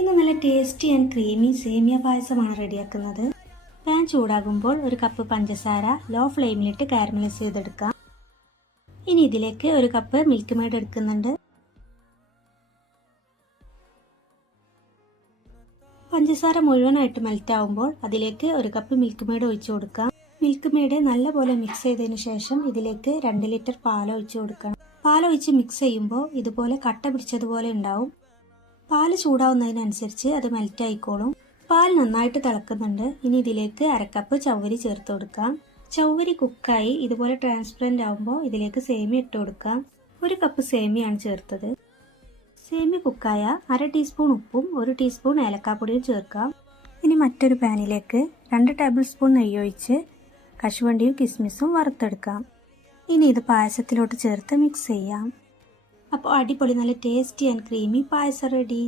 ഇന്ന് നല്ല tasty and creamy സേമിയ പായസമാണ് റെഡിയാക്കുന്നത്. പാൻ ചൂടാകുമ്പോൾ ഒരു കപ്പ് പഞ്ചസാര ലോ ഫ്ലെയിമിലിട്ട് കാരമലൈസ് ചെയ്തെടുക്കാം. ഇനി ഇതിലേക്ക് ഒരു കപ്പ് മിൽക്ക് മെയ്ഡ് എടുക്കുന്നുണ്ട്. പഞ്ചസാര മുഴുവനായിട്ട് മെൽറ്റ് ആവുമ്പോൾ അതിലേക്ക് ഒരു കപ്പ് മിൽക്ക് മെയ്ഡ് ഒഴിച്ചു കൊടുക്കാം. മിൽക്ക് മെയ്ഡ് നല്ലപോലെ മിക്സ് ചെയ്തതിനു ശേഷം ഇതിലേക്ക് 2 ലിറ്റർ പാൽ ഒഴിച്ചു കൊടുക്കണം. പാലൊഴിച്ച് മിക്സ് ചെയ്യുമ്പോൾ ഇതുപോലെ കട്ട പിടിച്ചതുപോലെ ഉണ്ടാവും. പാല് ചൂടാവുന്നതിനനുസരിച്ച് അത് മെൽറ്റ് ആയിക്കോളും. പാൽ നന്നായിട്ട് തിളക്കുന്നുണ്ട്. ഇനി ഇതിലേക്ക് അരക്കപ്പ് ചവ്വരി ചേർത്ത് കൊടുക്കാം. ചവ്വരി കുക്കായി ഇതുപോലെ ട്രാൻസ്പെറന്റ് ആവുമ്പോൾ ഇതിലേക്ക് സേമിയ ഇട്ട് കൊടുക്കാം. 1 കപ്പ് സേമിയാണ് ചേർത്തത്. സേമിയ കുക്കായ 1/2 ടീസ്പൂൺ ഉപ്പും 1 ടീസ്പൂൺ ഏലക്കാപ്പൊടിയും ചേർക്കാം. ഇനി മറ്റൊരു പാനിലേക്ക് 2 ടേബിൾ സ്പൂൺ നെയ്യൊഴിച്ച് കശുവണ്ടിയും കിസ്മിസും വറുത്തെടുക്കാം. ഇനി ഇത് പായസത്തിലോട്ട് ചേർത്ത് മിക്സ് ചെയ്യാം. അപ്പോൾ അടിപൊളി നല്ല tasty and creamy payasam ready.